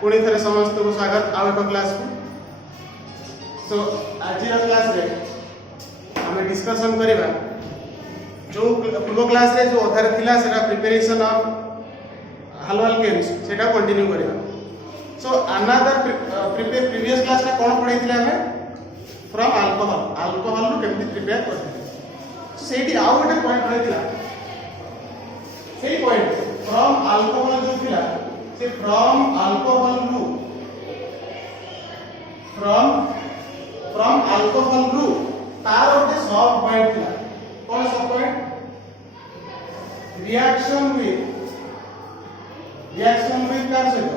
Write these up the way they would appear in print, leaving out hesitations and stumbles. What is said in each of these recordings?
पुणी थे समस्त को स्वागत आउ एक क्लास को। सो आज क्लास रे आम डिस्कसन करवा जो पूर्व क्लास रे जो अधार थिला सेटा प्रिपरेशन ऑफ हालो अल्केन्स सेटा कंटिन्यू करवा। सो अनदर प्रीवियस क्लास रे कोन पढै थिला हमें फ्रॉम अल्कोहल नु केमति प्रिपेयर करथिले। सो सेठी आउ गोटे पॉइंट रहिथिला सेही पॉइंट फ्रॉम अल्कोहल जो थिला से फ्रॉम अल्कोहल रू फ्रॉम अल्कोहल रू तार गोटे सब पॉइंट थिला कोन सब पॉइंट रिएक्शन विथ कार सहित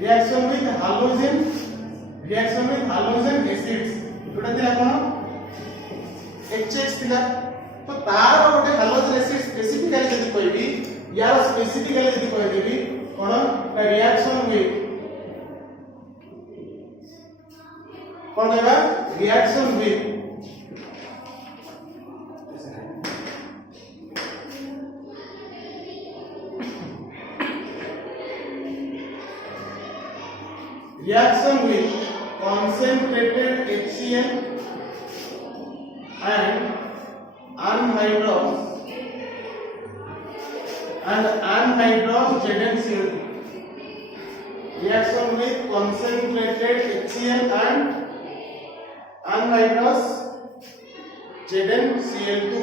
रिएक्शन विथ हालोजेन एसिड्स जोटा थिला कोन HH थिला। तो तार गोटे हालोजेन एसिड स्पेसिफिकली जदी कहबी यार स्पेसिफिकली जदी कह देबी कोन रिएक्शन विथ कोन देबा reaction with concentrated HCl and anhydrous ZnCl2 reaction with concentrated HCl and anhydrous ZnCl2।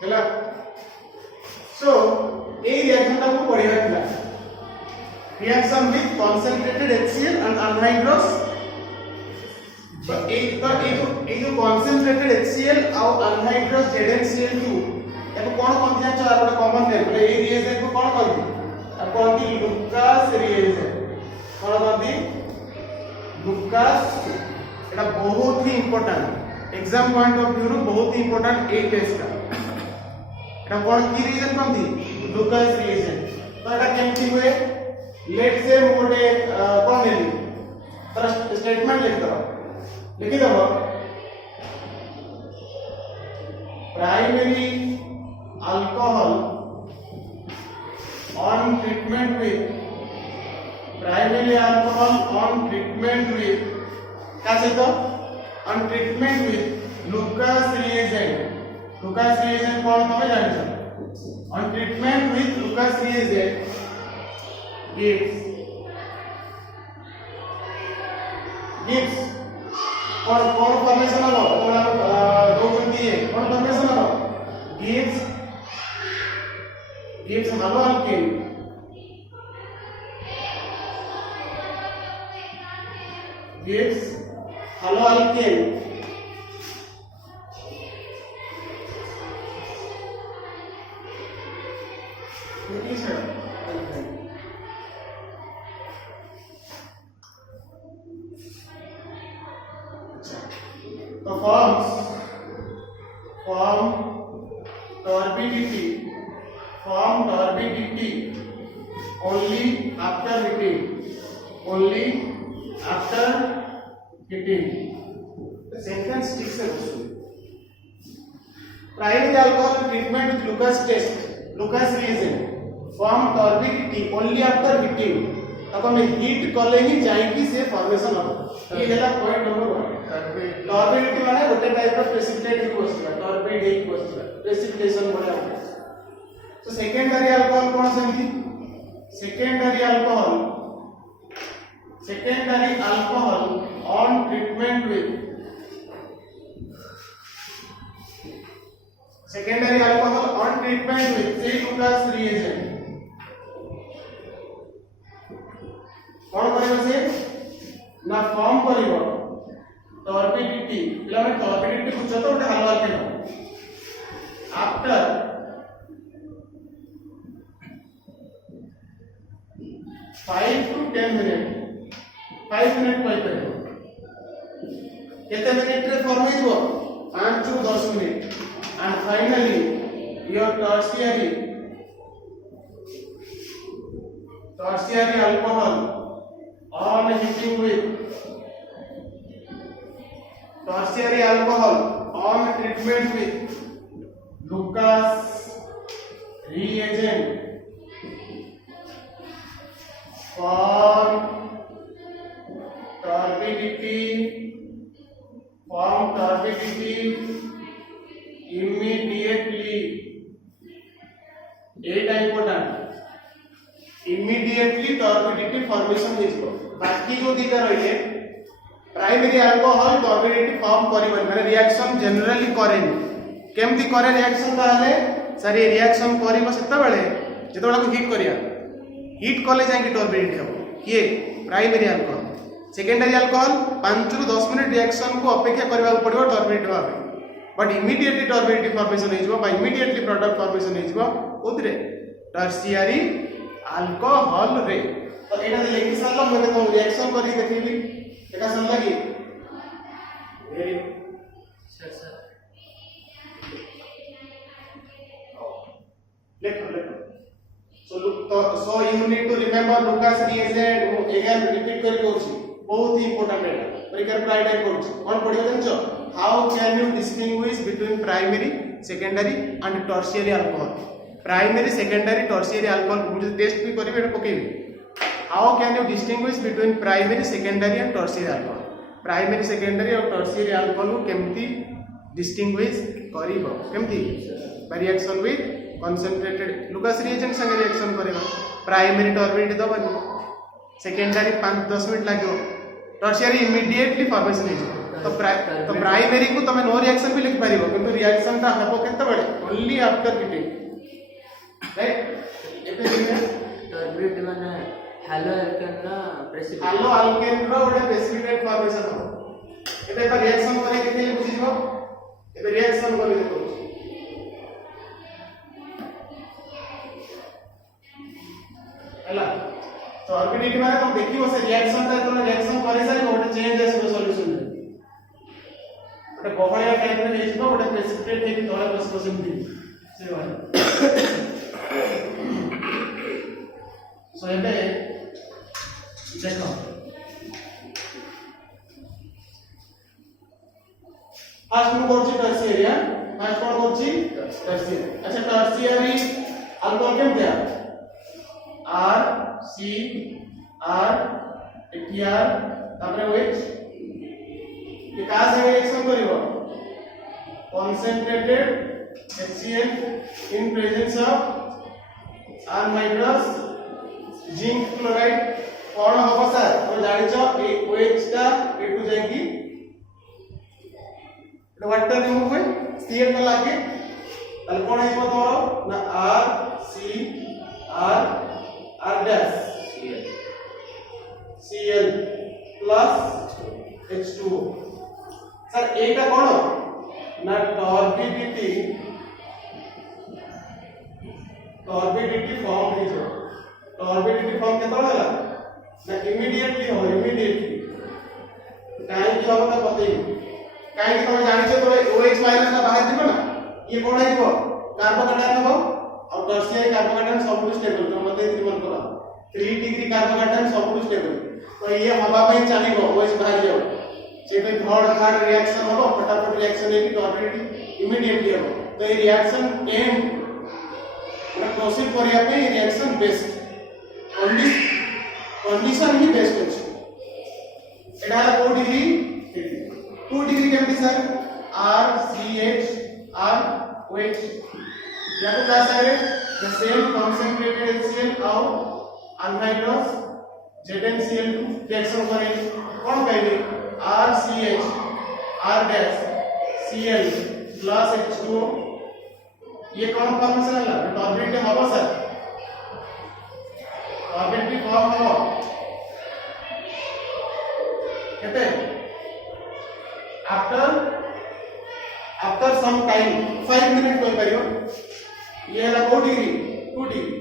चला सो ए रिएक्शन को पढ़िया थिला reaction with concentrated HCl and anhydrous. एक जो कंसंट्रेटेड HCl और अनहाइड्रस ZnCl2 याको कोन कोन जाच आ गोटे कॉमन नेम बोले ए रिएक्शन को कोन कहती आ कहती लुकास रिएक्शन कोन कहती लुकास। एटा बहुत ही important exam point of view रो बहुत ही इंपोर्टेंट ए टेस्ट का एटा कोन की रीजन कहती लुकास रिएक्शन। तो एटा केमति हुए लेट से मोटे कोन नेली तर स्टेटमेंट लिखि दबो primary alcohol on treatment with का से तो on treatment with Lucas reagent. Lucas reagent कौन तमे जानि छ on treatment with Lucas reagent gives कौन फॉर्मेशन हो दो बिंदी है कौन फॉर्मेशन हो gives haloalkane gives haloalkane तो form turbidity only after heating the sentence sticks है दोस्तों। Primary alcohol treatment with Lucas reagent form turbidity only after heating। तब हम हीट कले ही जाइकी से फॉर्मेशन हो। ये होला पॉइंट नंबर 1। टर्बिडिटी माने गोटे टाइप ऑफ प्रेसिपिटेट ही बसला टर्बिड ही बसला प्रेसिपिटेशन बोले। तो सेकेंडरी अल्कोहल कोन सेमती secondary alcohol on treatment with say Lucas reagent कौन करेगा से ना फॉर्म करिवो टॉर्बिडिटी पिला में टॉर्बिडिटी कुछ तो उठा हलवा के ना आफ्टर 5 to 10 मिनट 5 मिनट कोई करिवो केते मिनट रे फॉर्म होइबो 5 to 10 minute and finally your tertiary alcohol on heating with tertiary alcohol on treatment with Lucas reagent form turbidity immediately Etah important immediately turbidity formation हो बाकी जो दिखा रही है प्राइमरी अल्कोहल टर्बिडिटी फॉर्म करिवन माने reaction generally करेन केमती करे रिएक्शन ताले सर ये रिएक्शन करिवो सेता बेले जेतोला को हीट करिया हीट कले जाय कि टर्बिडिटी हो किए प्राइमरी अल्कोहल सेकेंडरी अल्कोहल 5 रु 10 मिनिट रिएक्शन को अपेक्षा करबा पड़िबो टर्बिडिटी भाबे बट इमीडिएटली टर्बिडिटी फॉर्मेशन हो जिवो बा इमीडिएटली प्रोडक्ट फॉर्मेशन हो जिवो उतरे टर्शियरी अल्कोहल रे तो एटा लिखि सारलो मैं तो रिएक्शन करी देखिली एटा सन लगी वेरी सर लिखो so you need to remember Lucas reagent again repeat करी कोछि बहुत ही इंपोर्टेंट है परीक्षा प्राय टाइम कोछि कोन पढियो जानछो how can you distinguish between primary secondary and tertiary alcohol primary secondary tertiary alcohol मुझे टेस्ट भी करिवे एटा पकेबे how can you distinguish between primary secondary and tertiary alcohol primary secondary और tertiary alcohol को केमती distinguish करिवो केमती by reaction with concentrated Lucas reagent संगे reaction करेगा primary turbidity दबनी secondary 5-10 minute लागो टर्शियरी इमीडिएटली फॉर्मेशन हो तो प्राइमरी को तमे नो रिएक्शन भी लिख पारिबो किंतु रिएक्शन ता हबो केते बडे ओनली आफ्टर हीटिंग राइट एते टर्बिडिटी माने हेलो अल्केन ना प्रेसिपिटेट हेलो अल्केन रो बडे प्रेसिपिटेट फॉर्मेशन हो एते पर रिएक्शन करे केते बुझि जिवो एते रिएक्शन करे देखो हला टर्बिडिटी माने तुम देखियो से रिएक्शन ता तो रिएक्शन करे सारी गोटे चेंज आसे सॉल्यूशन गोटे बहलिया टाइप रे हेजिबो गोटे प्रेसिपिटेट हेकि तळे बसबो सेमति से वाला सो एबे देखो फास्ट में करछि टर्शियरी फास्ट कोन करछि टर्शियरी अच्छा टर्शियरी अल्कोहल केम दिया R C R ATR तापरे OH ये का से रिएक्शन करिवो concentrated HCl in presence of anhydrous zinc chloride कोन होबो सर तो जानिचो ए OH ता एटू जाएगी वाटर रिमूव हुए Cl ता लागे ताले कोन हेबो तोरो ना R C R R dash Cl plus H2O sir एटा कोन ना टर्बिडिटी फॉर्म हिजो टर्बिडिटी फॉर्म केतो होला ना इमीडिएटली हो इमीडिएटली काई की होबो त पते काई की तुम जानिछो तो OH माइनस का बाहर दिबो ना ये कोन आइबो कार्बोकेटायन हो और टर्शियरी कार्बोकेटायन सब स्टेबल तो मते त्रिमन करा 3 डिग्री कार्बोकेटायन सब स्टेबल तो ये हवा पे चलिबो OH बाहर जाओ से पे थर्ड हार्ड रिएक्शन हो फटाफट रिएक्शन है कि टर्बिडिटी इमीडिएटली हो तो ये रिएक्शन केम ना प्रोसीड करिया पे रिएक्शन बेस्ट कंडीशन ही बेस्ट है एटा 4 डिग्री 2 डिग्री केमती sir R CH R OH या तो क्या sir the same concentrated HCl और anhydrous ZnCl2 रिएक्शन करे कौन कहले RCH R dash Cl plus H2O ये कौन फॉर्मेशन है टर्बिडिटी हबो सर टर्बिडिटी फॉर्म हबो केते आफ्टर सम टाइम 5 मिनिट कोई परियो ये है को डिग्री 2 डिग्री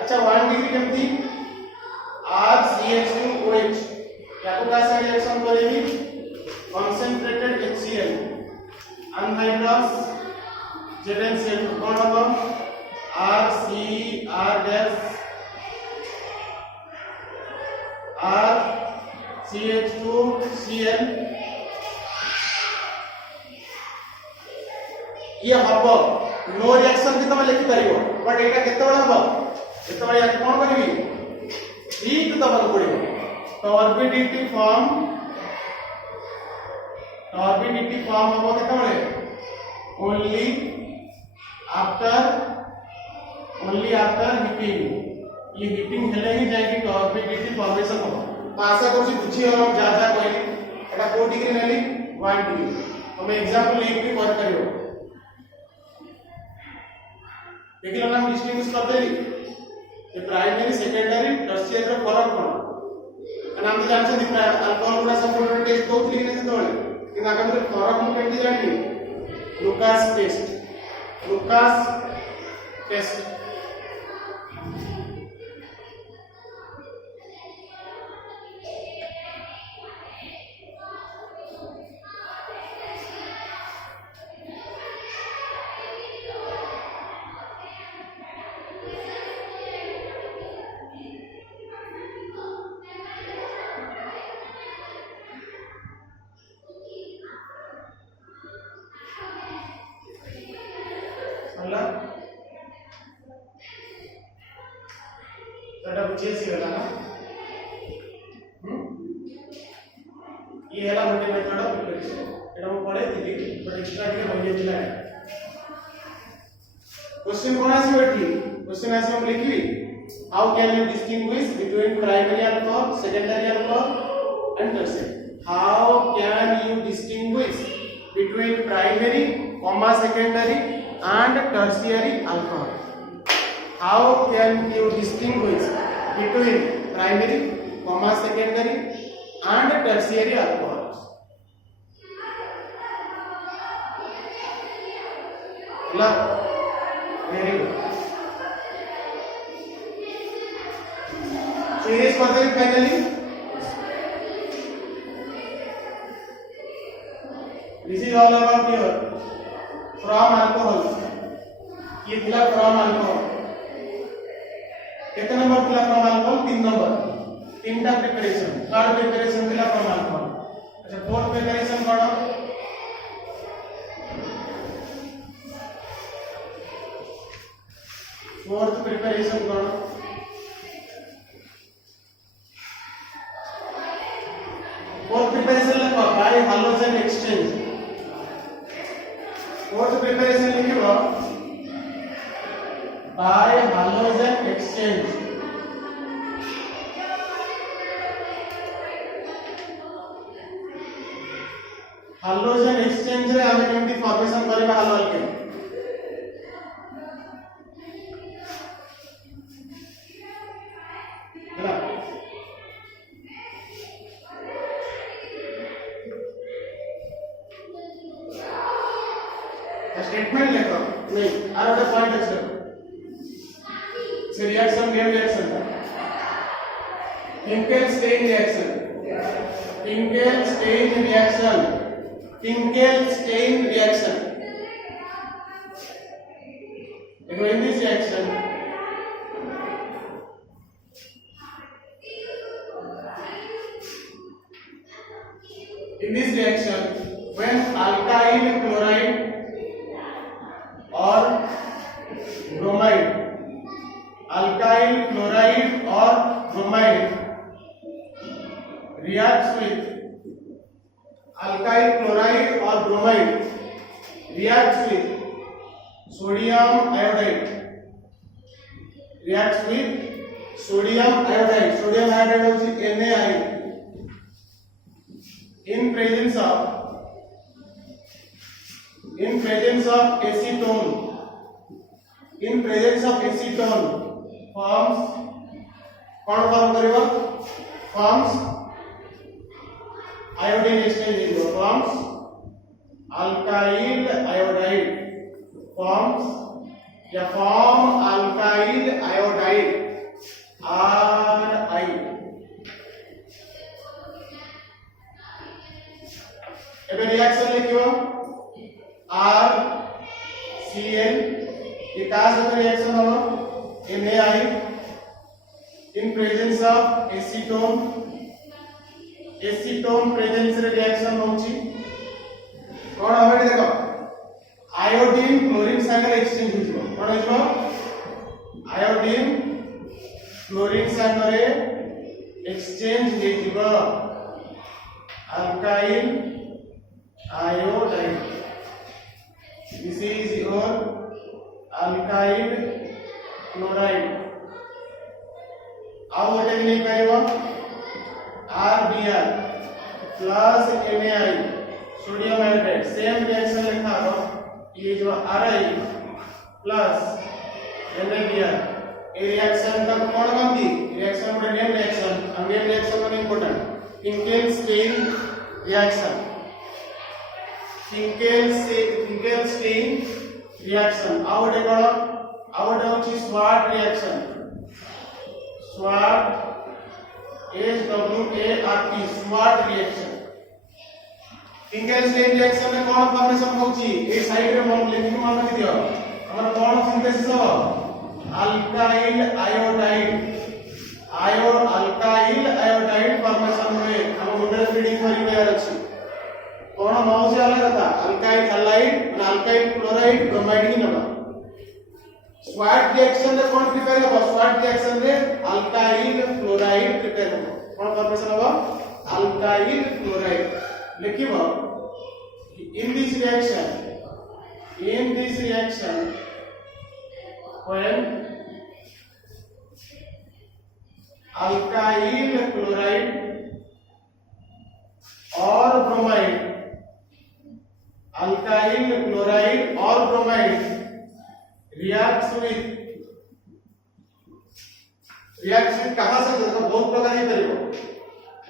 अच्छा 1 डिग्री केमती RCH2OH याको का से रिएक्शन करेगी concentrated HCl anhydrous ZnCl कौन होगा RCR dash RCH2Cl ये हबो नो रिएक्शन भी तमे लिखि परिबो बट एटा केते बडा हबो केते बडा याक कोन करबी ठीक दबाक पड़िबो टर्बिडिटी फॉर्म हबो केते बडे ओनली आफ्टर हीटिंग ये हीटिंग हेले ही जाएगी टर्बिडिटी फॉर्मेशन हो तो आशा करू बुझी हम जा कहली एटा को डिग्री नेली 1 डिग्री हम एग्जांपल लिख भी कर करियो देखिलो ना डिस्टिंग्विश कर देली ये प्राइमरी सेकेंडरी टर्शियरी रो फरक कोन एना हम जानछन कि अल्कोहल गुडा सब टेस्ट दोथली कि नहीं तोळे कि ना हम फरक हम केति जानि लुकास टेस्ट तोटा बुझे सी गला ना ये हैला गोटे मेथड ऑफ प्रिपरेशन एटा हम पढे थिली बट एक्स्ट्रा के होय जेतिला क्वेश्चन कोन आसी बेटली क्वेश्चन आसी हम लिखी how can you distinguish between primary alcohol secondary alcohol and tertiary how can you distinguish between primary secondary and tertiary alcohol. How can you distinguish between primary, secondary and tertiary alcohols? Very good. So here is further finally. This is all about your from alcohol. ये थिला from alcohol. कितने number थिला from alcohol? 3 number. 3टा preparation. Third preparation थिला from alcohol. अच्छा fourth preparation कौन? Fourth preparation कौन? Fourth preparation लिखो by halogen exchange. Fourth preparation लिखो by halogen exchange. Halogen exchange रे हम केमती फॉर्मेशन करबा हालो अल्केन. स्टेटमेंट लिखो नहीं आर वाला पॉइंट लिखो से reaction name reaction Finkel stain reaction Finkel stain reaction Finkel stain reaction देखो in this reaction when alkyl chloride or bromide reacts with sodium iodide sodium iodide होची NaI in presence of acetone forms कौन form करिवो forms iodine exchange हो forms alkyl iodide form alkyl iodide Ri एबे reaction लिखियो RCl ये का साथ reaction हो NaI in presence of acetone presence रे रिएक्शन होची कोन हबे देखो आयोडीन क्लोरीन संगे एक्सचेंज होइबो कोन होइबो आयोडीन क्लोरीन संगे exchange होइबो alkyl iodide this is your alkyl chloride अब ओटे नहीं करिवो RBr plus NaI sodium iodide same reaction लिखा दो ये जो Ri plus NaBr ये रिएक्शन का कौन बनती रिएक्शन में नेम रिएक्शन नेम रिएक्शन में important Finkelstein reaction Finkelstein reaction out कौन आउट होची Swart reaction Swart SWART Swart reaction Finkelstein reaction में कौन फॉर्मेशन होची ए साइड रे मन लिखि मन रखि दियो हमर कौन सिंथेसिस हो अल्काइल आयोडाइड फॉर्मेशन हुए हम मुंडे फीडिंग करि बेयर अछि कौन मौसे अलग था alkyl halide alkyl chloride bromide ही नबा स्वाट रिएक्शन रे कौन प्रिपेयर हो स्वाट रिएक्शन रे अल्काइल क्लोराइड प्रिपेयर हो कौन फॉर्मेशन हो अल्काइल क्लोराइड लिखिबो in this reaction when alkyl chloride or bromide reacts with कहां से देखो बहुत प्रकार के करिवो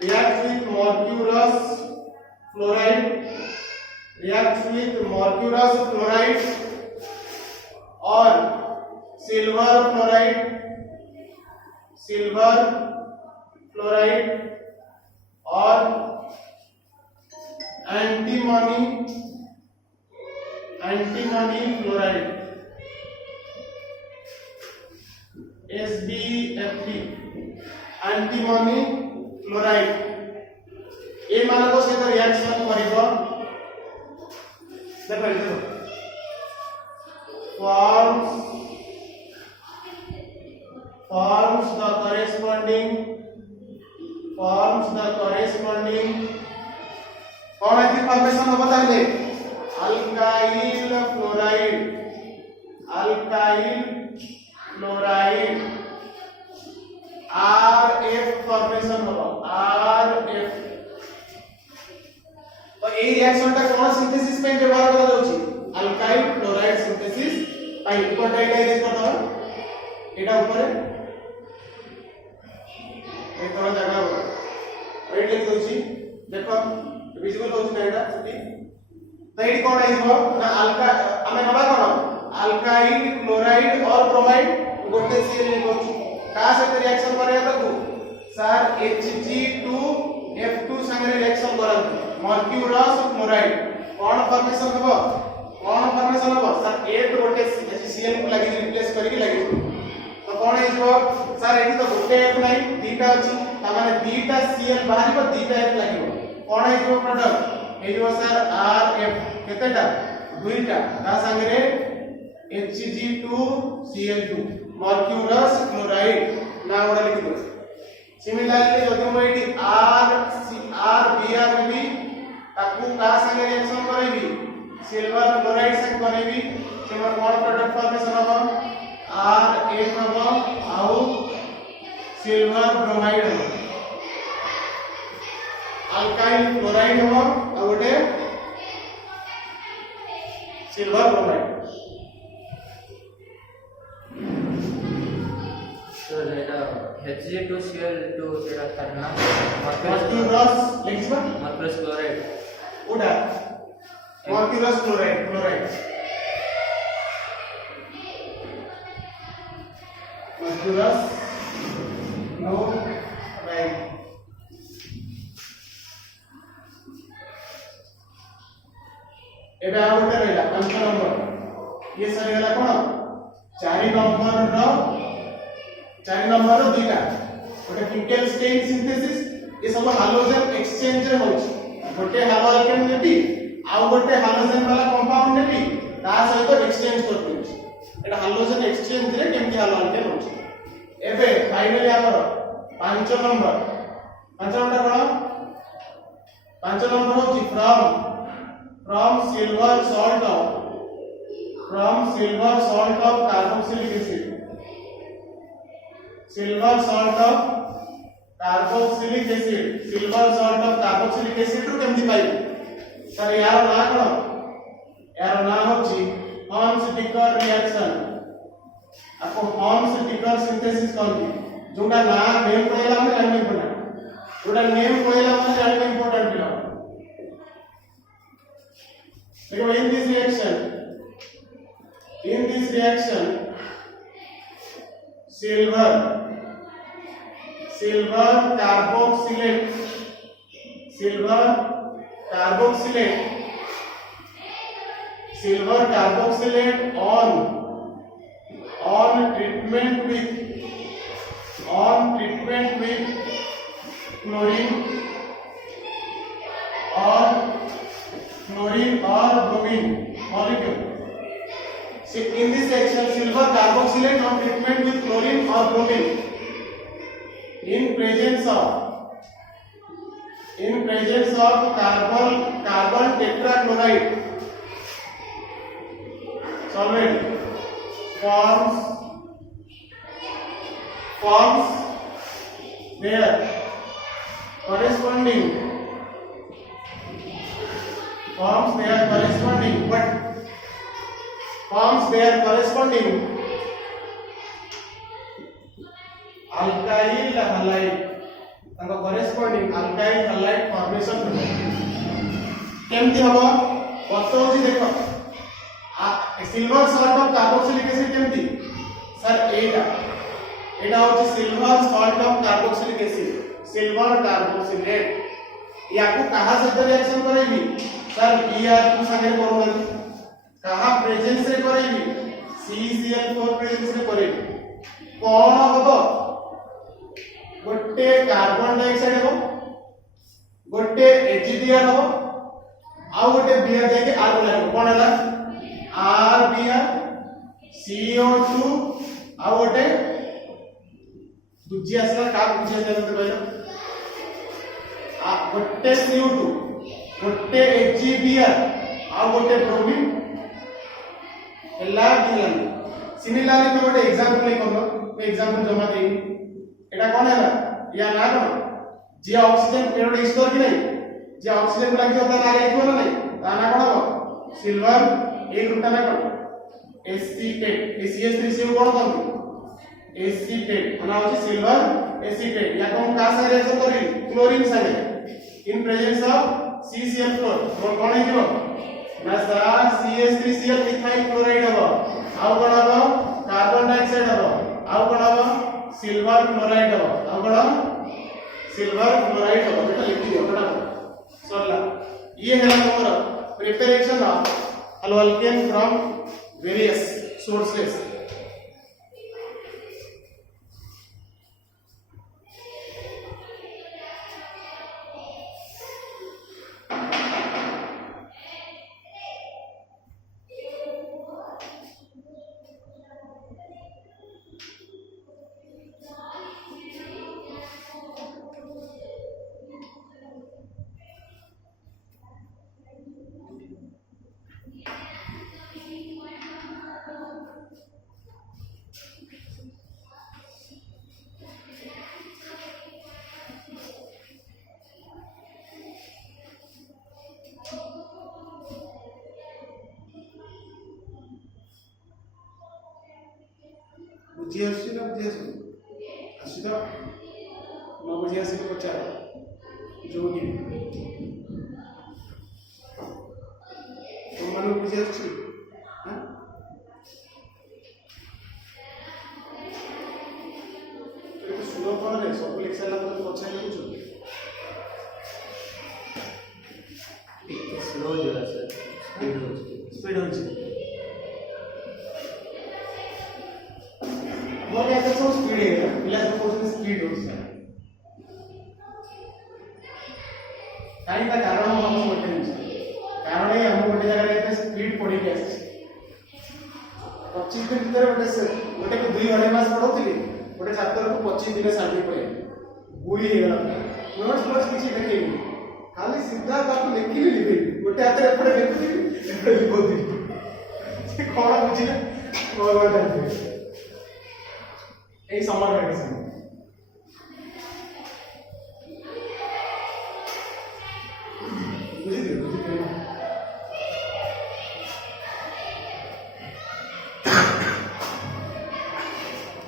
reacts with mercurous chloride और silver chloride और antimony chloride SbF3 antimony chloride ए मानको सहित रिएक्शन करिवो देखो forms the corresponding कौन है फॉर्मेशन हो बताइए alkyl chloride RF फॉर्मेशन हो RF तो ए रिएक्शन टा कौन सिंथेसिस पे व्यवहार करा जाउची अल्काइल क्लोराइड सिंथेसिस पाई को डाइलाइज करतो एटा ऊपर ए कोन जगह राइट लिख दोची देखो विजुअल होची ना एटा सेठी तो एटी कोन आइबो ना अल्का हमें नबा कोन अल्काइल क्लोराइड और ब्रोमाइड गोटे सीएल लिखोची का से रिएक्शन करे तकू सर Hg2F2 संगे रिएक्शन करन मर्क्यूरस क्लोराइड कौन फॉर्मेशन हो सर एक गोटे Cl को लागि रिप्लेस करिक लागि तो कौन है जो सर एठी तो गोटे F नाही दीटा अछि त माने दीटा Cl बाहरिबो दीटा F लागिबो कौन है जो प्रोडक्ट ए जो सर Rf केतेटा दुईटा ता संगे Hg2Cl2 मर्क्यूरस क्लोराइड ना ओडा लिखि दो सिमिलरली यदि मैं एठी RBr में भी ताकू का संगे रिएक्शन करेबी सिल्वर क्लोराइड संगे करेबी सेमर कोन प्रोडक्ट फॉर्मेशन हो RF हो आउ सिल्वर ब्रोमाइड हम अल्काइल क्लोराइड हम आ गोटे सिल्वर ब्रोमाइड तो लेना Hg2Cl2 तेरा करना मर्क्यूरस लिखिबा मर्क्यूरस क्लोराइड उडा mercurous chloride chloride mercurous chloride एबे आ गोटे रहला 5 नंबर ये सरी गला कोन 4 नंबर रो दुईटा गोटे क्विकल स्टेन सिंथेसिस ये सब हाइड्रोजन एक्सचेंज रे होची गोटे हालो अल्केन नेबी आ गोटे हाइड्रोजन वाला कंपाउंड नेबी ता सहित एक्सचेंज करती एटा हाइड्रोजन एक्सचेंज रे केमती हालो अल्केन होची एबे फाइनली हमर 5 नंबर कोन 5 नंबर होची from silver salt of carboxylic acid silver salt of carboxylic acid ru केमती पाई सर यार ना कोन यार ना होची Hons-Dicker reaction आपको Hons-Dicker synthesis कहती जोटा ना नेम कहला हम जानबे पड़ा जोटा नेम कहला हम जानबे इंपोर्टेंट पिला देखो in this reaction silver carboxylate on treatment with chlorine or bromine molecule. So in this reaction, silver carboxylate on treatment with chlorine or bromine in presence of carbon tetrachloride solvent forms their corresponding alkyl halide ताका corresponding alkyl halide formation केमती हबो बतौजी देखो silver salt of carboxylic acid केमती sir एटा होची silver salt of carboxylic acid silver carboxylate याकू कहा सहित रिएक्शन करेबी सर Br2 संगे करूना कहा प्रेजेंस रे करेबी CCl4 प्रेजेंस रे करेबी कोन हबो गोटे कार्बन डाइऑक्साइड हबो गोटे HBr हबो आ गोटे Br देके R लागो कोन हला RBr CO2 आ गोटे दुजी असला का बुझे जाते कहलो आ गोटे CO2 गोटे HBr आ गोटे ब्रोमीन एला दिलन सिमिलरली तो गोटे एग्जांपल ले करलो एग्जांपल जमा देई एटा कोन हैला या ना कोन जे ऑक्सीजन पेरोड स्टोर कि नहीं जे ऑक्सीजन लागि होता लागे को ना नहीं ता ना कोन हो सिल्वर एक रुटा ना कोन एसीटेट CH3CO कोन करबो एसीटेट ना हो सिल्वर एसीटेट या कोन का से रिएक्शन करी क्लोरीन संगे इन प्रेजेंस ऑफ CCl4 कोन है जो ना सा CH3Cl मिथाइल क्लोराइड हबो आउ कोन हबो कार्बन डाइऑक्साइड हबो आउ कोन हबो सिल्वर क्लोराइड हबो आउ कोन सिल्वर क्लोराइड हबो बेटा लिखि दियो बेटा सरला ये हैला हमर preparation of alkane from various sources बुझी आसुची ना बुझी आसुची तो न बुझी आसिले पचार जोगी तुम मानू बुझी आसुची हां तो सुनो कोन रे सब लेक्चर ला तो पचार लेछु स्लो जरा सर स्पीड हो मोर क्या तो स्पीड है पिला तो कोन स्पीड हो काई का कारण हम मोटे कारण है हम मोटे जगह रे स्पीड पड़ी के आसी 25 दिन भीतर गोटे को 2 मास पढौतिली गोटे छात्र को 25 दिन साडी पड़े बुई हे गला नोट्स नोट्स किछि देखेनी खाली सीधा ताको लेखिली लिबे गोटे हाथ रे पड़े लेखुती एपड़े लिबोती से कोन बुझिले कोन ए समर वैकेशन बुझिले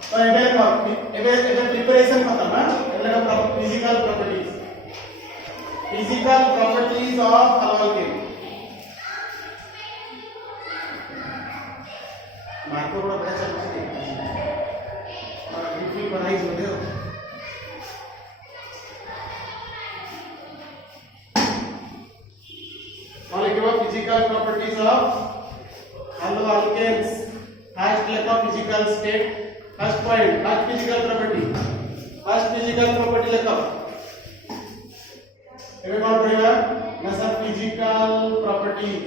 तो एबे प्रिपरेशन खत्म है एबे physical properties of alcohol Marco बड़ा बड़ा चलती है और बिल्कुल पढ़ाई हो रहे हो और लिखो physical properties of alcohols first लिखो physical state first point first physical property लिखो एबे कौन पढ़ेगा ना सर फिजिकल प्रॉपर्टीज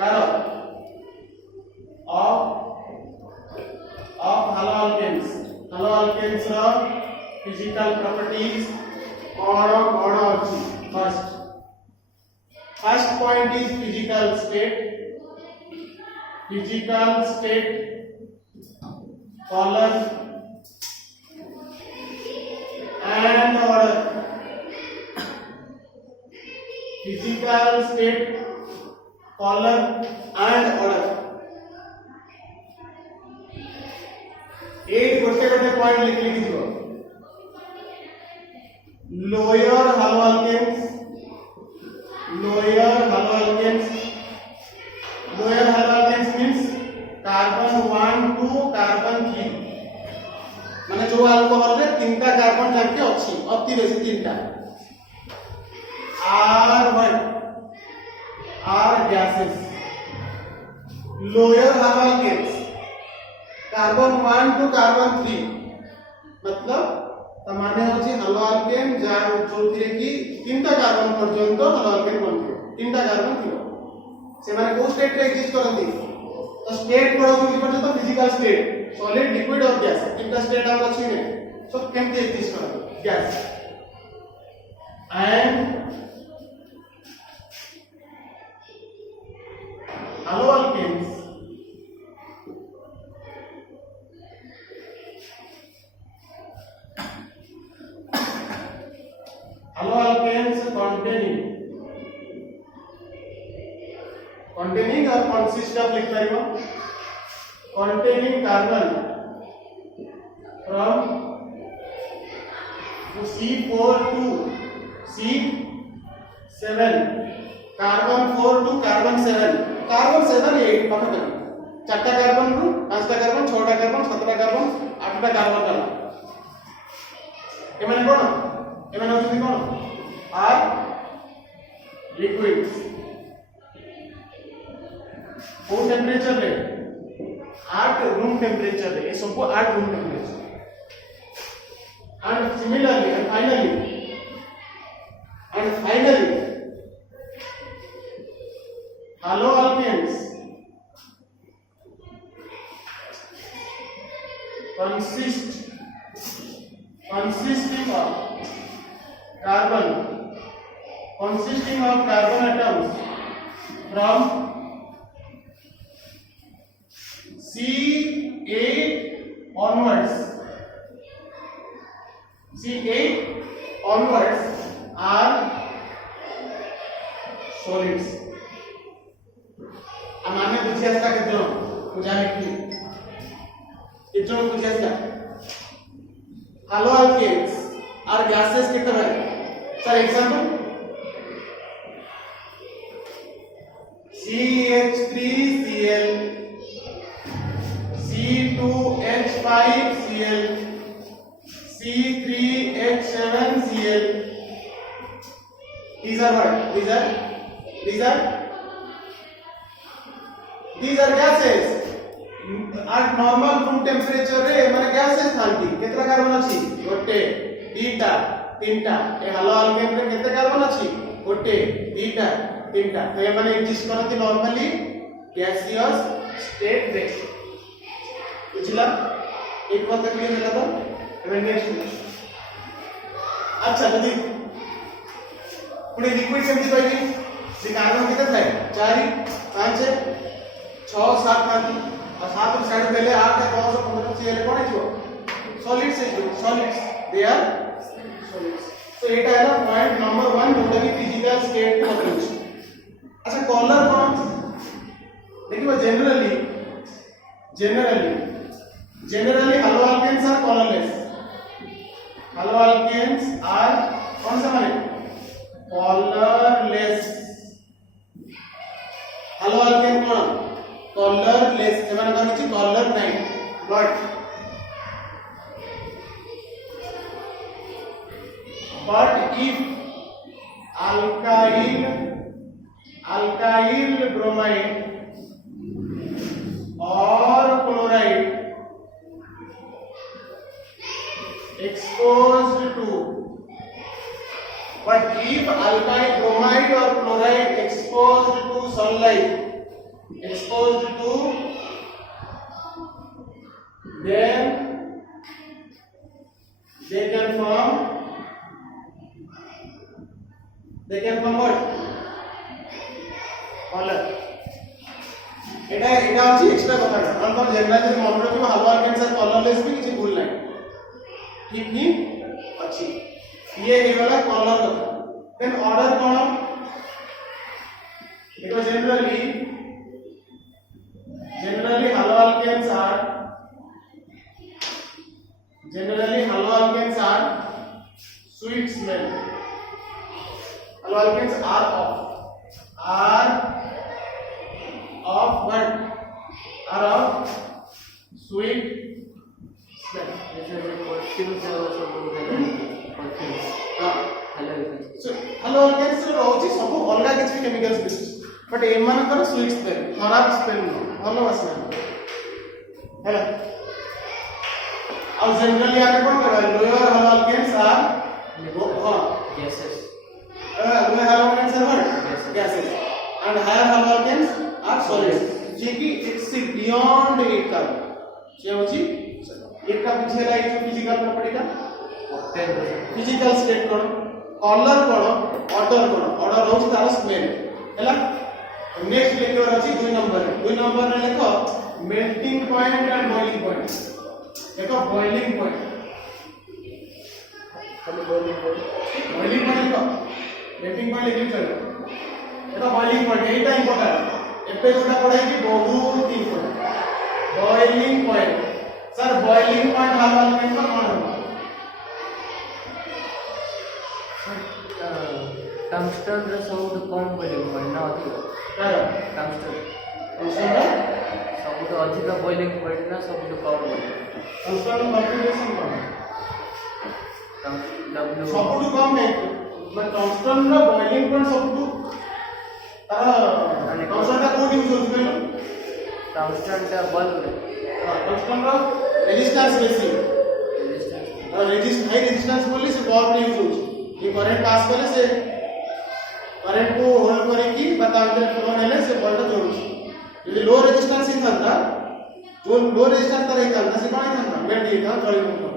करो of halo alkanes ର physical properties कौन अछि first point is physical state color and order physical state color and order एक गोटे गोटे पॉइंट लिख लिखि दियो lower halo alkanes means carbon 1 to carbon 3 माने जो अल्कोहल रे तीनटा कार्बन जाके अछि अति बेसी तीनटा are gases lower halo alkanes carbon 1 to carbon 3 मतलब तमाने होची हालो अल्केन जा जोथिरे की तीनटा कार्बन पर्यंत हालो अल्केन बनथियो तीनटा कार्बन थियो से माने को स्टेट रे एग्जिस्ट करंती तो स्टेट कोड होची पर्यंत फिजिकल स्टेट सॉलिड लिक्विड और गैस तीनटा स्टेट हम अछि ने सो केमते एग्जिस्ट करंती gas and haloalkanes Halo alkanes containing or consist of लिख पारिबो containing carbon from C4 to C7 carbon 4 to carbon 7 8 पाखा चारटा कार्बन रु पांचटा कार्बन छटा कार्बन सातटा कार्बन आठटा कार्बन गला एमाने कोन एमाने होची कोन आर लिक्विड्स वो टेम्परेचर रे 8 रूम टेम्परेचर रे सब 8 room temperature and similarly and finally halo alkanes consisting of carbon atoms from C8 onwards are solids आ माने बुझी आसला केते जण बुझा लिखली केते जण बुझी आसला halo alkanes are gases केते बारे sir example CH3Cl C2H5Cl C3H7Cl these are what these are gases at normal room temperature रे माने gases थांती केतरा कार्बन अछि गोटे दीटा तीनटा ए हालो अल्केन रे केते कार्बन अछि गोटे दीटा तीनटा तो ये माने एग्जिस्ट करती नॉर्मली गैसियस स्टेट रे बुझला एक बात क्लियर होला तो एबे नेक्स्ट अच्छा जदी पुणे लिक्विड केमती पाइबी जे कार्बन केते थाए 4 5 6 7 थाती और 7 रे साइड देले 8 10 15 Cl कोन हियो सॉलिड्स दे आर सॉलिड्स तो एटा है पॉइंट नंबर 1 जोटा की फिजिकल स्टेट को बताउछ अच्छा कलर कौन देखिए generally halo alkanes are colorless halo alkanes are कौन सा माने colorless halo alkane कौन colorless एमान कर किछि color नाही but if alkyl bromide or chloride exposed to but if alkyl bromide or chloride exposed to sunlight then they can form what color एटा अछि extra कथा हम तो जनरल मन रखिबो हालो अल्केन्स आर कलरलेस भी किछि भूल नाही ठीक नी अछि ये हे वाला कलर कथा देन ऑर्डर कोन देखो generally halo alkanes are sweet smell halo alkanes are of what are of sweet smell जैसे परफ्यूम से सब परफ्यूम so halo alkanes रो होची सब अलगा किछ केमिकल्स बिस बट ए मानकर स्वीट स्मेल खराब स्मेल नो भलो वासना हैला और जनरली आके कोन करबा lower halo alkanes are gases lower halo alkanes are what gases and higher halo alkanes are solids जे कि एक्सिड बियॉन्ड 8 कार्बन जे होची एक का पीछे लाई जो फिजिकल प्रॉपर्टी का फिजिकल स्टेट कोन कलर कोन ऑर्डर होची तार स्मेल हैला नेक्स्ट लेक्चर अछि 2 नंबर रे लेखो melting point and boiling point देखो बॉइलिंग पॉइंट बॉइलिंग पॉइंट को मेल्टिंग पॉइंट लिख चलो देखो बॉइलिंग पॉइंट एटा इंपोर्टेंट एपे जोटा पढ़ाई की बहुत important boiling point sir boiling point haloalkane का कोन होगा टंगस्टन रे सब कम बॉइलिंग पॉइंट ना अधिक टंगस्टन सब अधिक बॉइलिंग पॉइंट ना सब कम बॉइलिंग टंगस्टन कॉन्फ़िगरेशन कोन डब्ल्यू सबटु कम है बट टंगस्टन रो बॉइलिंग पॉइंट सबटु टंगस्टन का कोड यूज होछ कहलो टंगस्टन का बल्ब टंगस्टन रो रेजिस्टेंस बेसी हाई रेजिस्टेंस बोली से बल्ब यूज होछ ये करंट पास करे से करंट को होल्ड करे की बता अंदर फ्लो हेले से बल्ब जोड़छ यदि लो रेजिस्टेंस ही था जो लो रेजिस्टेंस तर ही था से कोन था मेल्ट ही था जली को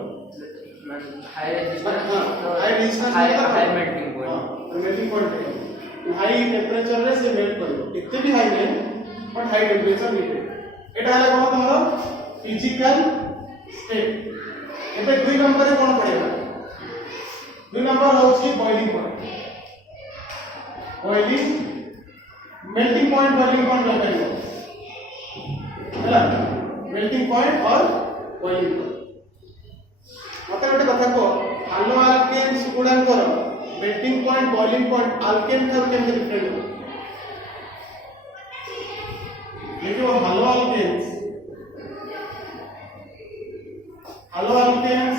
high resistance high melting point high temperature रे से मेल्ट करिवो एते भी हाई नहीं बट हाई टेम्परेचर नीड एटा हला कोन तमरो फिजिकल स्टेट एबे 2 नंबर रे कोन पड़ेगा 2 नंबर होची boiling point melting point boiling point बताइयो है मेल्टिंग पॉइंट और बॉइलिंग पॉइंट मत गोटे कथा कह हालो आल्केन्स गुड़ाकर melting point boiling point alkane ठार केमती डिफरेंट हो देखो हालो alkenes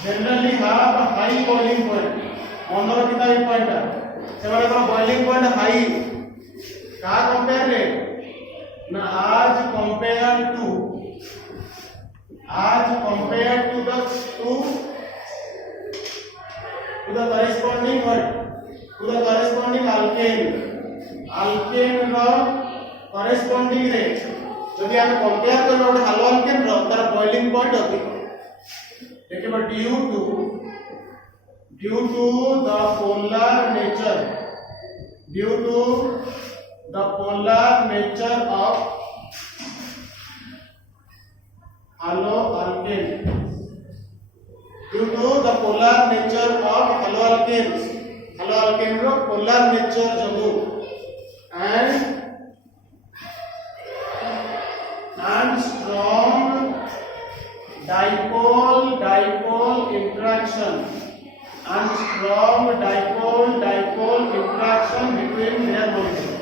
generally have a high boiling point मन रखिता ये पॉइंट से माने को बॉइलिंग पॉइंट हाई का कंपेयर रे ना आज compare to the corresponding what to the corresponding alkane रो corresponding रे जदि हम कंपेयर करबा गोटे हालो अल्केन रो तार बॉइलिंग पॉइंट अधिक देखिबा due to the polar nature of haloalkane haloalkane row polar nature जगु and strong dipole interaction between their molecules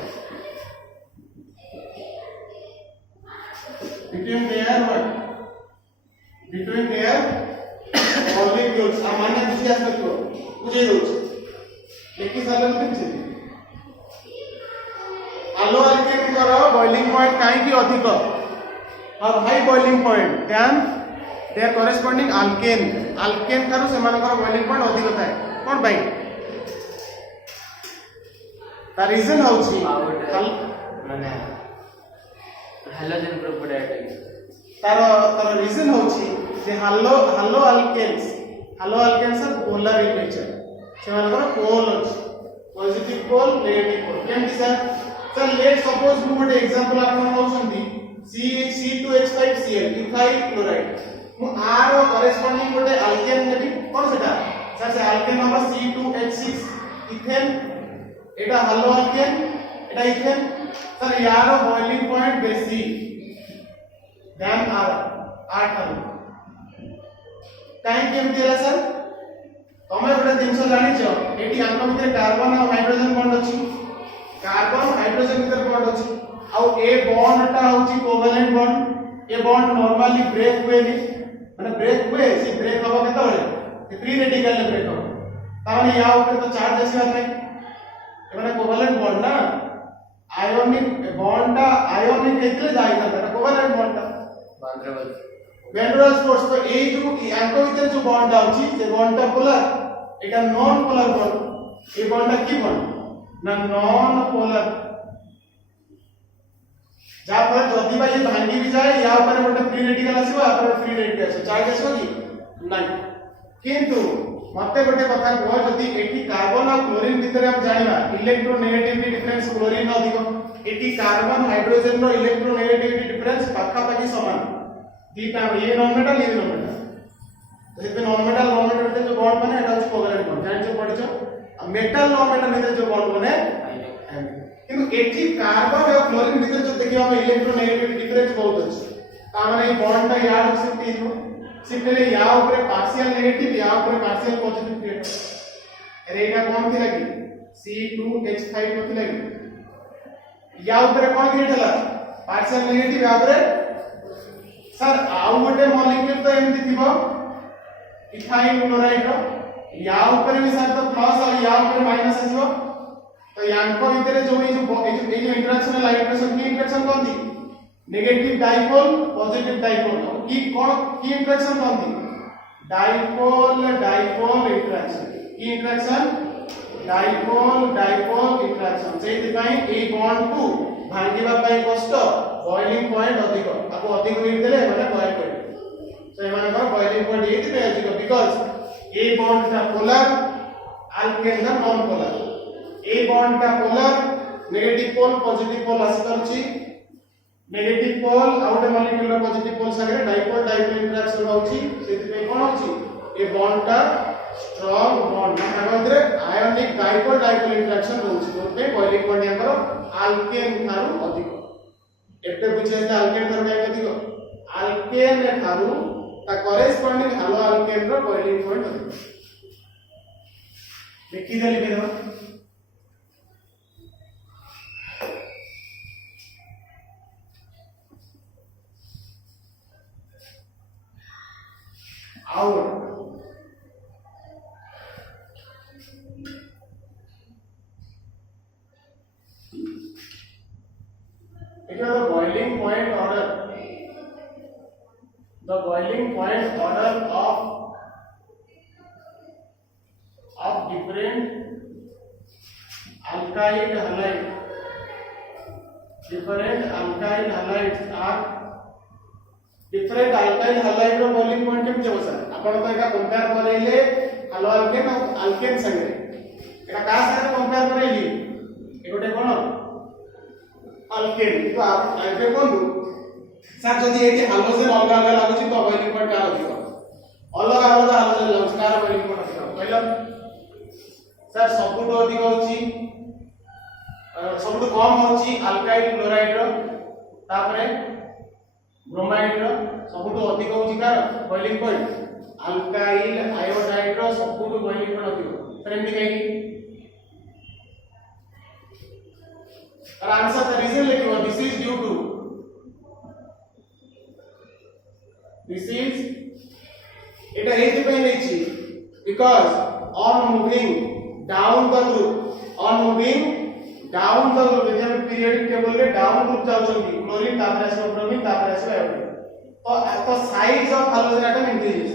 सामान्य दूसरी आस्पेक्ट को बुझे दोछ लेकिन सालन किछि हालो अल्केन करो बॉइलिंग पॉइंट काहे की अधिक और high boiling point then their corresponding alkane थारु से मानकर बॉइलिंग पॉइंट अधिक थाए कोन भाई ता रीजन होछि माने हाइड्रोजन प्रोपर्टी तार रीजन होछि जे हालो alkanes are polar in nature से मानकर पोल अछि पॉजिटिव पोल नेगेटिव पोल केमति सर लेट सपोज मु गोटे एग्जांपल आपन होछंती C2H5Cl इथाइल क्लोराइड मु आर करेस्पोंडिंग गोटे अल्केन नेबी कोन सेटा सर से अल्केन नंबर C2H6 इथेन एटा हालो अल्केन एटा इथेन सर यार बॉइलिंग पॉइंट बेसी देन आर ठार टाइम केमति होला सर तमे गोटे जिंस जानि छ एटी आंक भितर कार्बन और हाइड्रोजन बॉन्ड अछि कार्बन हाइड्रोजन भितर बॉन्ड अछि आ ए बॉन्ड टा होछि covalent bond a bond normally break हुए नि माने ब्रेक हुए सी ब्रेक हबो केते बळे फ्री रेडिकल ले ब्रेक हबो ताने या ऊपर तो चार्ज आसी बात नहीं ए माने कोवेलेंट बॉन्ड ना आयोनिक बॉन्ड टा आयोनिक केतले जाई था कोवेलेंट बॉन्ड टा वैन फोर्स तो ए जो आंक भितर जो बॉन्ड आउची से बॉन्ड टा polar Etah non polar bond a bond टा की बॉन्ड ना नॉन पोलर जा पर जदी भाई भांगी भी जाए या ऊपर गोटे फ्री रेडिकल आसीबो आ पर फ्री रेडिकल आसीबो चार्ज आसीबो कि नाही किंतु मते गोटे कथा को जदी एठी कार्बन और क्लोरीन भितर हम जानिबा इलेक्ट्रोनेगेटिविटी डिफरेंस क्लोरीन अधिक एठी कार्बन हाइड्रोजन रो इलेक्ट्रोनेगेटिविटी डिफरेंस पाखा पाखी समान दीटा ये नॉन मेटल ये नॉन मेटल तो नॉन मेटल भितर जो बॉन्ड बने एटा कोवेलेंट बॉन्ड जानि छ पढिछ मेटल नॉन मेटल भितर जो बॉन्ड बने किंतु एठी कार्बन और क्लोरीन भितर जो देखियो हम इलेक्ट्रोनेगेटिविटी डिफरेंस बहुत अछि ता माने बॉन्ड ता यार शिफ्ट हो शिफ्ट ले या ऊपर पार्शियल नेगेटिव या ऊपर पार्शियल पॉजिटिव क्रिएट अरे एटा कोन थी लगी C2H5 होती लगी या ऊपर कोन क्रिएट हला पार्शियल नेगेटिव या ऊपर सर आउ गोटे मॉलिक्यूल तो एमती थिबो इथाइल क्लोराइड रो या ऊपर भी सर तो प्लस और या ऊपर माइनस आसीबो तो यांको भितर जो इंटरेक्शन है इलेक्ट्रोन की इंटरेक्शन कोन थी नेगेटिव डाइपोल पॉजिटिव डाइपोल की कोन की इंटरेक्शन कोन थी डाइपोल इंटरेक्शन की इंटरेक्शन डाइपोल इंटरेक्शन सेति पई ए बॉन्ड को भांगीबा पई कष्ट बॉइलिंग पॉइंट अधिक आपको अधिक हीट देले माने बॉइल कर सो एमाने को बॉइलिंग पॉइंट एति पे अधिक बिकॉज़ ए बॉन्ड ता पोलर अल्केन ता नॉन पोलर ए बॉन्ड का polar negative pole positive pole आसी करछि नेगेटिव पोल आउट मॉलिक्यूल रो पॉजिटिव पोल संगे डाइपोल इंटरेक्शन होछि सेति पे कोन होछि ए बॉन्ड ता स्ट्रांग बॉन्ड मध्य आयोनिक डाइपोल डाइपोल इंटरेक्शन होउची ओके बॉइलिंग पॉइंट यांकर अल्केन थारु अधिक एटे बुझे अल्केन थारु काय अधिक अल्केन थारु ता करेस्पोंडिंग हालो अल्केन रो बॉइलिंग पॉइंट अधिक लिखि दे लिखि दे out it is the boiling point order of different alkyl halides are different alkyl halide row boiling point केम जब सर आपण तो एका कंपेयर करैले हालो अल्केन और अल्केन संगे एटा का साथे कंपेयर करैली ए गोटे कोन अल्केन तो आप एबे कोन सर जदी एटी हालोजेन अलग अलग लागुची तो boiling point का अधिक अलग अलग हालोजेन लागुची कार boiling point अधिक पहिला सर सबुठो अधिक होची सबुठो कम होची अल्काइल क्लोराइड रो तापरे ब्रोमाइड रो सबुठो अधिक होची कार boiling point अल्काइल आयोडाइड रो सबुठो boiling point अधिक सर एमती कहि और आंसर द रीजन लिखिबो this is due to this is it is dependency because on moving down the group जब periodic table रे down group जाउछंती क्लोरीन तापर आसे ब्रोमीन तापर आसे आयोडीन तो size of halogen atom increases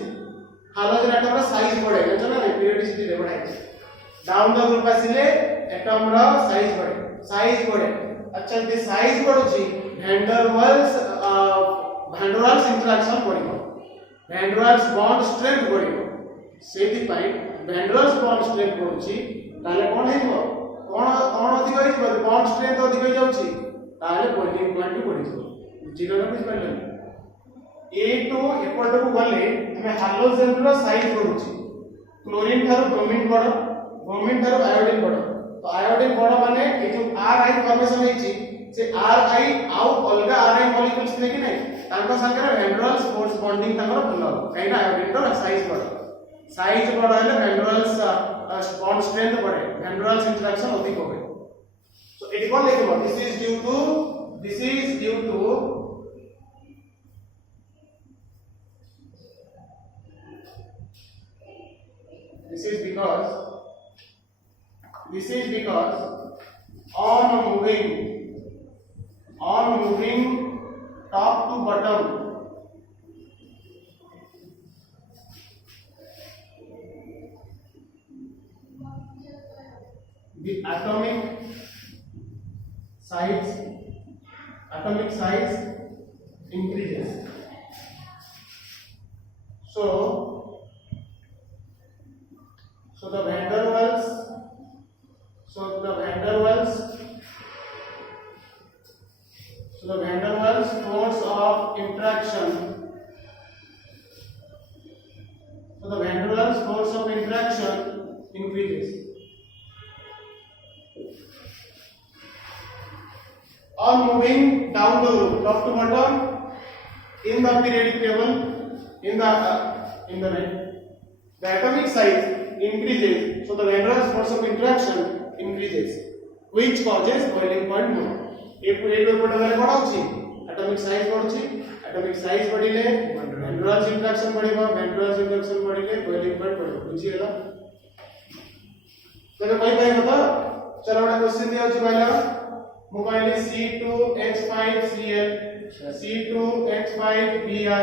halogen atom रा साइज बढ़े जानो ना periodicity रे बढ़ाई डाउन द ग्रुप आसिले एटम रा साइज बढ़े अच्छा जे साइज बढ़ुची Vanderwaals interaction पड़िबो Vanderwaals bond strength पड़िबो सेति पाई Vanderwaals bond strength पड़ुची ताले कोन हेइबो कोन अधिक होइबो bond strength अधिक होई जाउची ताले boiling point पड़िबो जीरो न बुझ पाइले ए टू एपट को गले हमें हालोजेन रो साइज पड़ुची क्लोरीन थारो ब्रोमीन थारो आयोडीन बड़ तो आयोडीन बड़ माने ए जो आर आई फॉर्मेशन हेची से आर आई आउ अलगा आर आई मॉलिक्यूल्स ने कि नहीं तांको संगे वेंड्रल्स फोर्स बॉन्डिंग तांको भलो काइना आयोडीन रो साइज बड़ हेले वेंड्रल्स बॉन्ड स्ट्रेंथ बढ़े वेंड्रल्स इंटरेक्शन अधिक होबे सो एटी कोन लिखबो this is due to this is because on moving top to bottom the atomic size increases so the Van der Waals force of interaction increases on moving down the group top to bottom in the periodic table in the atomic size increases so the Van der Waals force of interaction increases which causes boiling point more ए paper वाले कोन होची atomic size बढ़िले Van der Waals interaction बढ़िबो बढ़िले boiling point बढ़िबो बुझी गेला तबे कोई पाई बता चलो बड़ा क्वेश्चन दिया होची पहला मु कहले C2H5Cl C2H5Br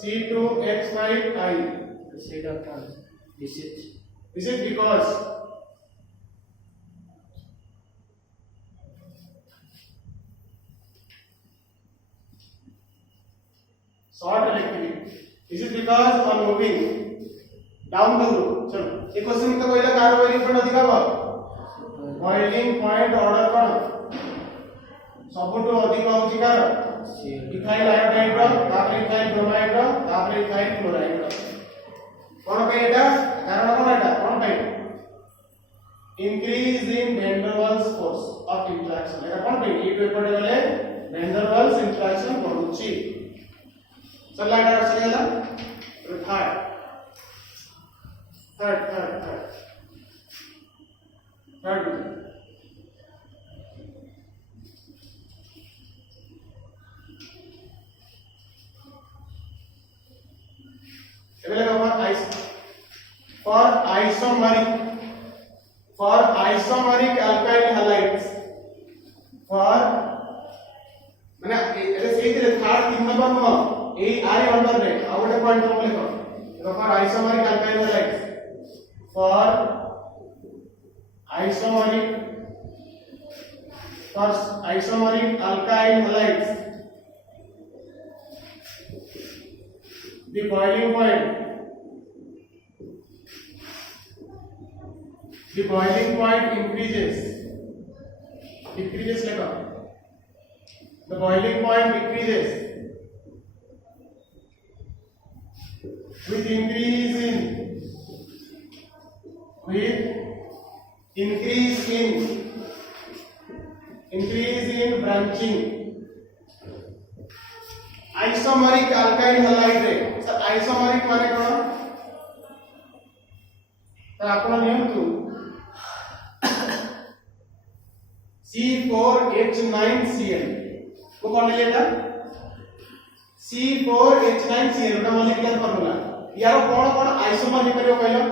C2H5I this is because short electric this is because on moving down the group चलो ये क्वेश्चन तो कोइला कार boiling point अधिक हबो boiling point order कोन सबुठो अधिक होची कार इथाइल आयोडाइड रो तापर इथाइल ब्रोमाइड रो तापर इथाइल क्लोराइड रो कोन पे एटा कारण कोन एटा कोन पे increase in van der Waals force of interaction एटा कोन पे ई पेपर गले वैन डर वाल्स इंटरैक्शन पडुची चला एटा सरीला third for isomeric alkyl halides for माने एले सेइतरे थर्ड 3 नंबर नो ए आई अंडर रे आ गोटे पॉइंट हम लेखो for isomeric alkyl halides for isomeric alkyl halides the boiling point increases decreases leka the boiling point decreases with increase in branching isomeric alkyl halide रे सर isomeric माने कोन तर आपण नियंतु C4H9Cl को कोन लेटा C4H9Cl ओटा मॉलिक्यूलर फार्मूला यार कोन कोन isomer हे करियो कहलो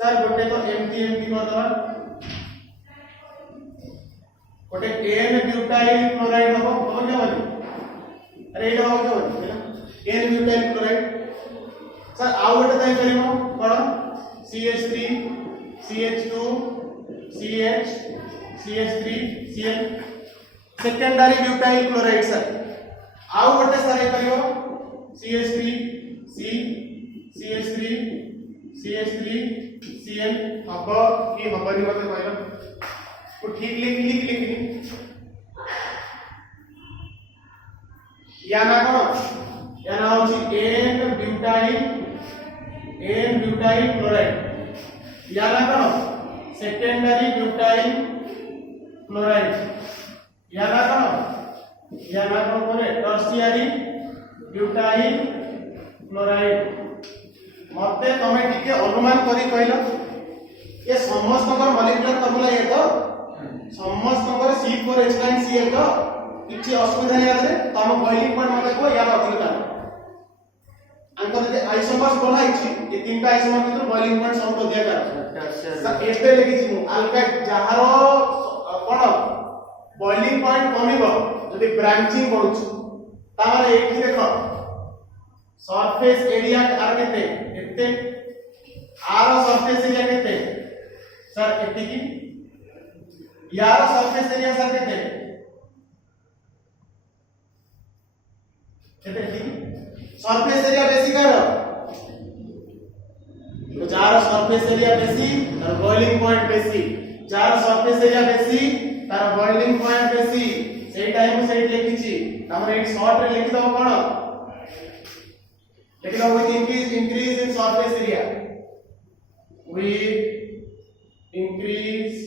सर गोटे तो एमटी करदवा गोटे n ब्यूटाइल क्लोराइड हो क्या बनी अरे एटा हो क्या बनी n ब्यूटाइल क्लोराइड सर आ गोटे तय करियो कोन CH3 CH2 CH CH3 Cl secondary butyl chloride sir आउ गोटे सर हे करियो CH3 C CH3 CH3 Cl अब की हबनी मते कहलो को ठीक लिखनी या ना होची n ब्यूटाइल क्लोराइड या ना सेकेंडरी ब्यूटाइल क्लोराइड या ना करे टर्शियरी ब्यूटाइल क्लोराइड मते तमे टिके अनुमान करी कहलो ये समस्त मॉलिक्यूलर फार्मूला ये तो समस्त C4H9Cl तो किछि असुविधा नहीं आले तम बॉइलिंग पॉइंट मते को या अधिक का अंकर जे आइसोमर्स बनाई छी ये तीनटा आइसोमर भीतर बॉइलिंग पॉइंट सब दिया कर सर एते लिखि छी अल्काइल जहारो कोन बॉइलिंग पॉइंट कमिबो जदि ब्रांचिंग होछ तामारे एठी देखो सरफेस एरिया आर केते एते आर सरफेस एरिया केते सर एति की यार सरफेस एरिया सर केते सरफेस एरिया बेसी कर तो जार सरफेस एरिया बेसी तार बॉइलिंग पॉइंट बेसी जार सरफेस एरिया बेसी तार बॉइलिंग पॉइंट बेसी सेही टाइम से लिखि छी हमर एक शॉर्ट रे लिखि दो कोन लिखि दो with increase in surface area with increase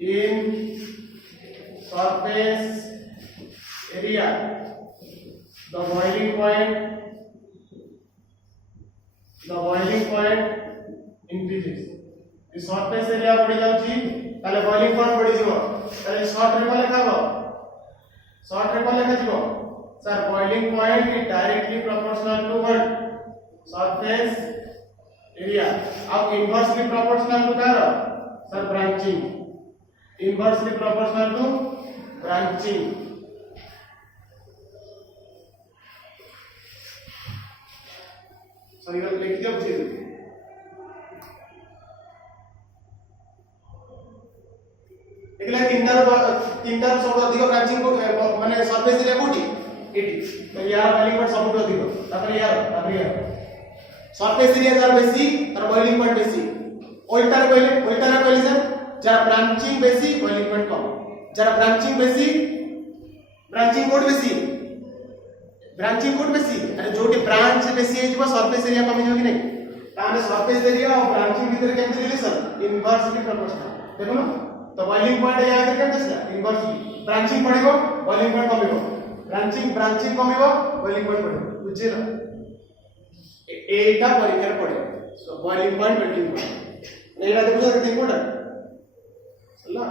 in surface area the boiling point increases the surface area बढ़ी जाउची ताले boiling point बढ़ी जिवो ताले शॉर्ट रे कोन लेखाबो sir boiling point is directly proportional to what surface area अब inversely proportional to क्या sir branching inversely proportional to branching so ये लिख दियो बुझी एकला तीनटा सब अधिक ब्रांचिंग को माने सरफेस एरिया कोठी एटी तो यार बॉइलिंग पॉइंट सब अधिक तापर यार सरफेस एरिया जार बेसी तार बॉइलिंग पॉइंट बेसी उल्टा कहले सर जरा ब्रांचिंग बेसी बॉइलिंग पॉइंट कम जरा ब्रांचिंग बेसी ब्रांचिंग कोड बेसी अरे जोटी ब्रांच बेसी हे सरफेस एरिया कमी जो कि नहीं ताने सरफेस एरिया और ब्रांचिंग भीतर केमते रिलेशन इनवर्सली प्रोपोर्शनल देखो ना तो बॉइलिंग पॉइंट या आगे केमते से इनवर्सली ब्रांचिंग पड़िबो बॉइलिंग पॉइंट कमिबो ब्रांचिंग कमिबो बॉइलिंग पॉइंट पड़िबो बुझिला एटा परीक्षा पड़े so boiling point melting point एटा देखो केते इंपोर्टेंट चला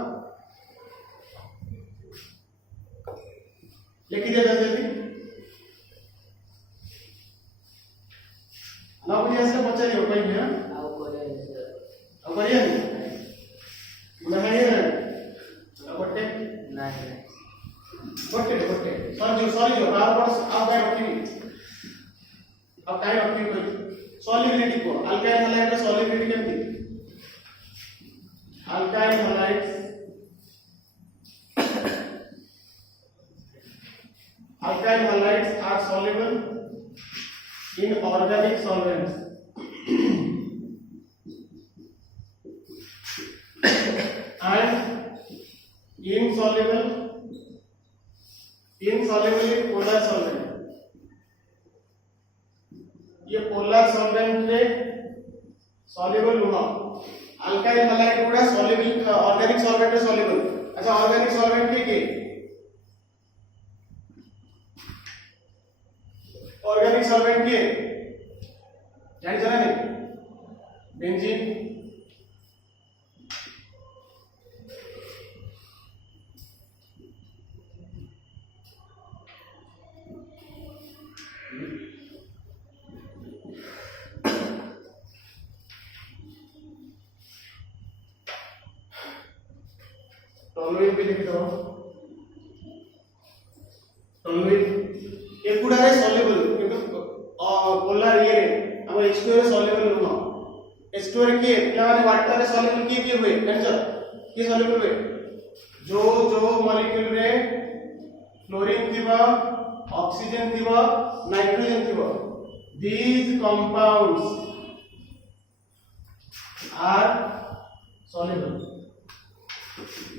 लिखी दे जल्दी ना कोई ऐसे बच्चा नहीं हो पाई है अब बढ़िया नहीं नहीं बट्टे नहीं बट्टे सॉरी जो बार बार आप काय रखी अब काय रखी कोई सॉलिबिलिटी को अल्काइल हैलाइड का सॉलिबिलिटी केमती alkyl halides are soluble in organic solvents and insoluble in polar solvent ये पोलर सॉल्वेंट रे सॉल्युबल हुआ अल्काइल हैलाइड गुड़ा सॉल्युबल ऑर्गेनिक सॉल्वेंट रे सॉल्युबल अच्छा ऑर्गेनिक सॉल्वेंट के ऑर्गेनिक सॉल्वेंट के जान जाना नहीं बेंजीन टॉलुइन भी लिख दो टॉलुइन ए गुडा रे सॉल्युबल किंतु पोलर ये रे हम H2 रे सॉल्युबल नुह H2 रे के यानी वाटर रे सॉल्युबल की हुए कैंसर की सॉल्युबल हुए जो मॉलिक्यूल रे फ्लोरीन थिबा ऑक्सीजन थिबा नाइट्रोजन थिबा these compounds are soluble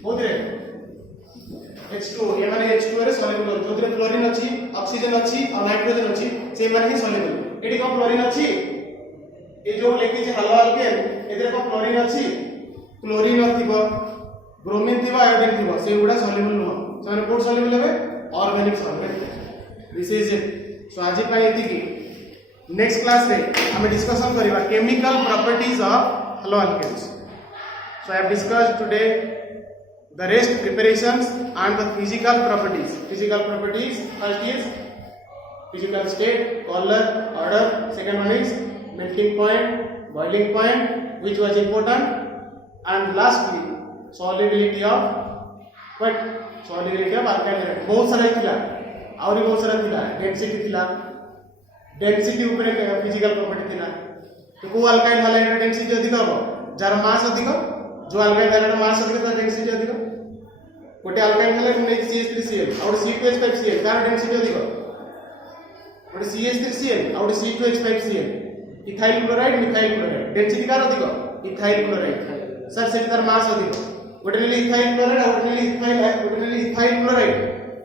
बोधरे H2 ये माने H2 रे सॉल्युबल जोदरे क्लोरीन अछि ऑक्सीजन अछि और नाइट्रोजन अछि से माने ही सॉल्युबल एडी को क्लोरीन अछि ए जो लेके जे हलवा अल्केन एदरे को क्लोरीन अछि क्लोरीन थिबो ब्रोमीन थिबो आयोडीन थिबो से गुडा सॉल्युबल नो से कोड सॉल्युबल हेबे organic solvent this is it so आज पाई एति की नेक्स्ट क्लास रे हम डिस्कशन करबा chemical properties of halo alkanes so I have discussed today the rest preparations and the physical properties first is physical state color order second one is melting point boiling point which was important and lastly solubility of alkyl halide बहुत सारा थिला और बहुत सारा थिला density ऊपर physical property थिला तो को अल्काइल हाइलाइड डेंसिटी अधिक हो जार मास अधिक जो अल्काइल हाइलाइड मास अधिक तो डेंसिटी अधिक गोटे अल्काइल हाइलाइड ने CH3Cl और C2H5Cl कार डेंसिटी अधिक गोटे CH3Cl और C2H5Cl ethyl chloride methyl chloride density car अधिक इथाइल क्लोराइड सर से तार मास अधिक गोटे ने इथाइल क्लोराइड और गोटे ने इथाइल क्लोराइड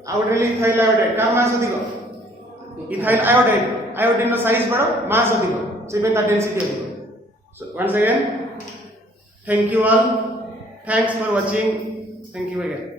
और गोटे ने इथाइल आयोडाइड का मास अधिक इथाइल आयोडाइड नो साइज बड़ मास अधिक से ता डेंसिटी अधिक so once again thank you all thanks for watching thank you again